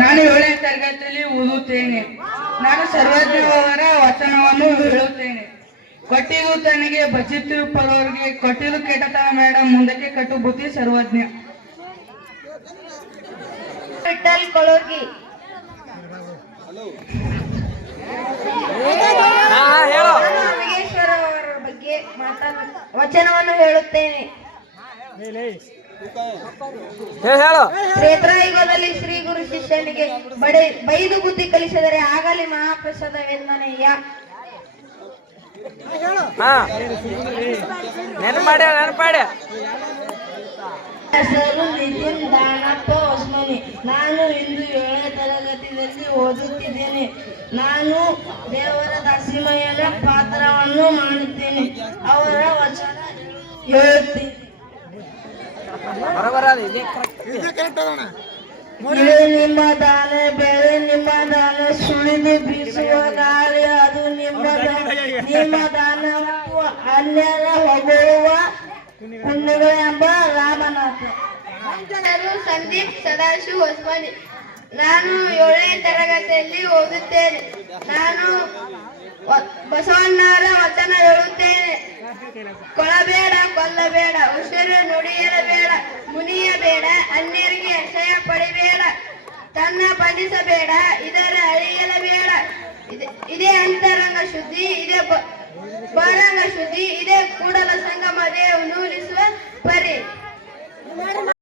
ನಾನು 7ನೇ ತರಗತಿಯಲ್ಲಿ ಓದುತ್ತೇನೆ. ನಾನು ಸರ್ವಜ್ಞವರ ವಚನವನ್ನು ಹೇಳುತ್ತೇನೆ. ಕೊಟ್ಟಿಗೂ ತನಗೆ ಬಚ್ಚಿತ್ತು ಪರವರಿಗೆ, ಕೊಟ್ಟಿಲು ಕೆಟ್ಟತನ ಬೇಡ, ಮುಂದಕ್ಕೆ ಕಟ್ಟು ಬುದ್ಧಿ ಸರ್ವಜ್ಞ. ವಿಠಲ್ ಕೊಳೋರ್ಗಿ. ನಾಗೇಶ್ವರ ಅವರ ಬಗ್ಗೆ ವಚನವನ್ನು ಹೇಳುತ್ತೇನೆ. ತ್ರೇತಾಯುಗದಲ್ಲಿ ಶ್ರೀ ಗುರು ಶಿಷ್ಯನಿಗೆ ಬೈದು ಬುದ್ಧಿ ಕಲಿಸಿದರೆ ಆಗಲಿ ಮಹಾಪ್ರಸಾದವೆಂದನಯ್ಯ. ಹೆಸರು ನಿತಿನ್ ದಾನಪ್ಪ ಹೊಸ್ಮನಿ. ನಾನು ಇಂದು 7ನೇ ತರಗತಿಯಲ್ಲಿ ಓದುತ್ತಿದ್ದೇನೆ. ನಾನು ದೇವರ ದಾಸಿಮಯ್ಯನ ಪಾತ್ರವನ್ನು ಮಾಡುತ್ತೇನೆ. ಅವರ ವಚನ ಹೇಳುತ್ತೇನೆ. ನಿಮ್ಮ ದಾನ ಬೆಳೆ, ನಿಮ್ಮ ದಾನ ಸುಳಿದು ಬೀಸುವ ಗಾಳಿ, ಅದು ನಿಮ್ಮ ದಾನ ಅನ್ಯರ ಹೊಗಳುವ ಕುಂಡಗಳೆಂಬ ರಾಮನಾಥ. ಸಂದೀಪ್ ಸದಾಶಿವ ಹೊಸ್ಮನಿ. ನಾನು 7ನೇ ತರಗತಿಯಲ್ಲಿ ಓದುತ್ತೇನೆ. ನಾನು ಬಸವಣ್ಣವರ ವಚನ ಹೇಳುತ್ತೇನೆ. ಕೊಳಬೇಡ, ಕೊಲ್ಲಬೇಡ, ಉಸಿರು ನುಡಿಯಬೇಡ, ಮುನಿಯಬೇಡ, ಅನ್ಯರಿಗೆ ಅಸಹ್ಯ ಪಡಿಬೇಡ, ತನ್ನ ಬಂಧಿಸಬೇಡ, ಇದರ ಅಳಿಯಲಬೇಡ. ಇದೇ ಅಂತರಂಗ ಶುದ್ಧಿ, ಇದೇ ಬಹಿರಂಗ ಶುದ್ಧಿ, ಇದೇ ಕೂಡಲ ಸಂಗಮ ದೇವ ನೂಲಿಸುವ ಪರಿ.